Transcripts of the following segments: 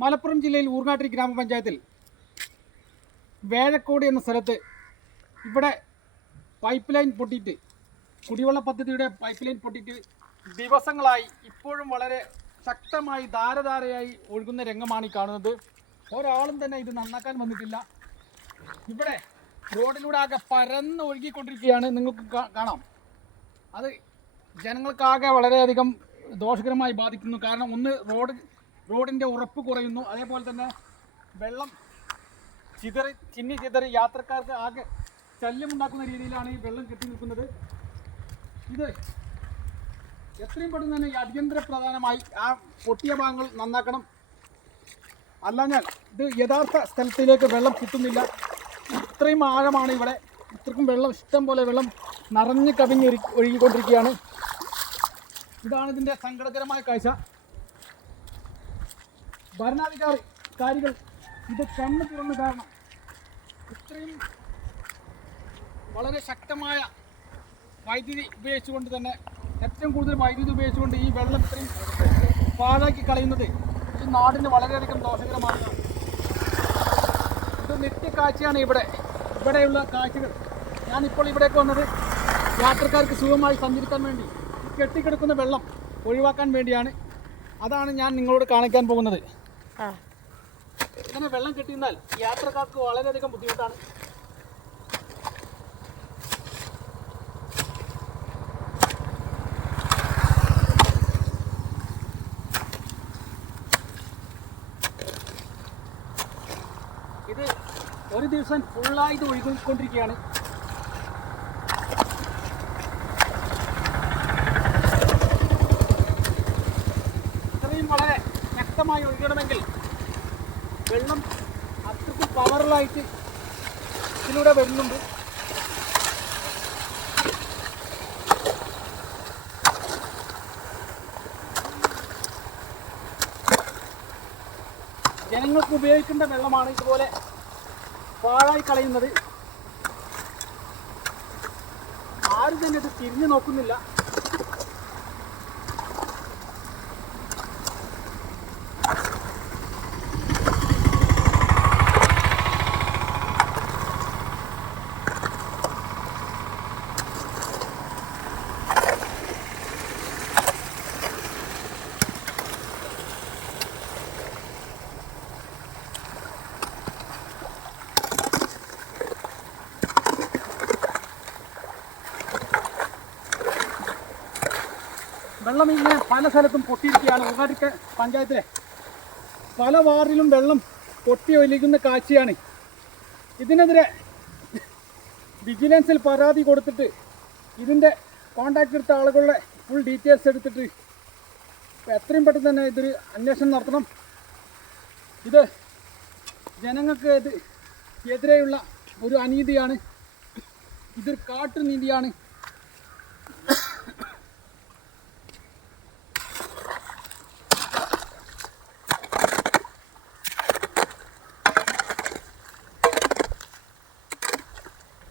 മലപ്പുറം ജില്ലയിൽ ഊർങ്ങാട്ടിരി ഗ്രാമപഞ്ചായത്തിൽ വേഴക്കോട് എന്ന സ്ഥലത്ത് ഇവിടെ പൈപ്പ് ലൈൻ പൊട്ടിയിട്ട് കുടിവെള്ള പദ്ധതിയുടെ പൈപ്പ് ലൈൻ പൊട്ടിയിട്ട് ദിവസങ്ങളായി ഇപ്പോഴും വളരെ ശക്തമായി ധാരധാരയായി ഒഴുകുന്ന രംഗമാണ് ഈ കാണുന്നത്. ഒരാളും തന്നെ ഇത് നന്നാക്കാൻ വന്നിട്ടില്ല. ഇവിടെ റോഡിലൂടെ ആകെ പരന്ന് ഒഴുകിക്കൊണ്ടിരിക്കുകയാണ്. നിങ്ങൾക്ക് കാണാം. അത് ജനങ്ങൾക്കാകെ വളരെയധികം ദോഷകരമായി ബാധിക്കുന്നു. കാരണം ഒന്ന് റോഡിൻ്റെ ഉറപ്പ് കുറയുന്നു. അതേപോലെ തന്നെ വെള്ളം ചിതറി യാത്രക്കാർക്ക് ആകെ ശല്യമുണ്ടാക്കുന്ന രീതിയിലാണ് ഈ വെള്ളം കെട്ടി നിൽക്കുന്നത്. ഇത് എത്രയും പെട്ടെന്ന് തന്നെ അടിയന്തര പ്രധാനമായി ആ പൊട്ടിയ ഭാഗങ്ങൾ നന്നാക്കണം. അല്ലാഞ്ഞാൽ ഇത് യഥാർത്ഥ സ്ഥലത്തിലേക്ക് വെള്ളം കിട്ടുന്നില്ല. ഇത്രയും ആഴമാണ് ഇവിടെ. ഇത്രക്കും വെള്ളം, ഇഷ്ടം പോലെ വെള്ളം നിറഞ്ഞ് കവിഞ്ഞ് ഒഴുകിക്കൊണ്ടിരിക്കുകയാണ്. ഇതാണ് ഇതിൻ്റെ സങ്കടകരമായ കാഴ്ച. ഭരണാധികാരികൾ ഇത് കണ്ണു തുറന്ന് കാരണം ഇത്രയും വളരെ ശക്തമായ വൈദ്യുതി ഉപയോഗിച്ചുകൊണ്ട് തന്നെ, ഏറ്റവും കൂടുതൽ വൈദ്യുതി ഉപയോഗിച്ചുകൊണ്ട് ഈ വെള്ളം ഇത്രയും പാഴാക്കി കളയുന്നത് ഈ നാടിന് വളരെയധികം ദോഷകരമാണ്. ഇത് നിത്യക്കാഴ്ചയാണ് ഇവിടെയുള്ള കാഴ്ചകൾ. ഞാനിപ്പോൾ ഇവിടേക്ക് വന്നത് യാത്രക്കാർക്ക് സുഖമായി സഞ്ചരിക്കാൻ വേണ്ടി കെട്ടിക്കിടക്കുന്ന വെള്ളം ഒഴിവാക്കാൻ വേണ്ടിയാണ്. അതാണ് ഞാൻ നിങ്ങളോട് കാണിക്കാൻ പോകുന്നത്. ഇങ്ങനെ വെള്ളം കെട്ടിയിരുന്നാൽ യാത്രക്കാർക്ക് വളരെയധികം ബുദ്ധിമുട്ടാണ്. ഇത് ഒരു ദിവസം ഫുള്ളായിട്ട് ഒഴുകിക്കൊണ്ടിരിക്കുകയാണ്. ഇത്രയും വളരെ ശക്തമായി ഒഴുകണമെങ്കിൽ വെള്ളം അത്രയ്ക്ക് പവറിലായിട്ട് ഇതിലൂടെ വരുന്നുണ്ട്. ജനങ്ങൾക്ക് ഉപയോഗിക്കേണ്ട വെള്ളമാണ് ഇതുപോലെ പാഴായി കളയുന്നത്. ആരും തന്നെ ഇത് തിരിഞ്ഞു നോക്കുന്നില്ല. വെള്ളം ഇങ്ങനെ പല സ്ഥലത്തും പൊട്ടിയിരിക്കുകയാണ്. ഊർങ്ങാട്ടിരി പഞ്ചായത്തിലെ പല വാർഡിലും വെള്ളം പൊട്ടി ഒലിക്കുന്ന കാഴ്ചയാണ്. ഇതിനെതിരെ വിജിലൻസിൽ പരാതി കൊടുത്തിട്ട് ഇതിൻ്റെ കോൺടാക്ട് എടുത്ത ആളുകളുടെ ഫുൾ ഡീറ്റെയിൽസ് എടുത്തിട്ട് എത്രയും പെട്ടെന്ന് തന്നെ ഇതൊരു അന്വേഷണം നടത്തണം. ഇത് ജനങ്ങൾക്ക് എതിരെയുള്ള ഒരു അനീതിയാണ്. ഇതൊരു കാട്ടുനീതിയാണ്.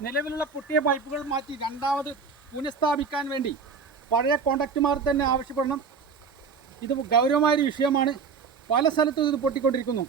നിലവിലുള്ള പൊട്ടിയ പൈപ്പുകൾ മാറ്റി രണ്ടാമത് പുനഃസ്ഥാപിക്കാൻ വേണ്ടി പഴയ കോൺട്രാക്ടർമാർ തന്നെ ആവശ്യപ്പെടണം. ഇത് ഗൗരവമായൊരു വിഷയമാണ്. പല സ്ഥലത്തും ഇത് പൊട്ടിക്കൊണ്ടിരിക്കുന്നു.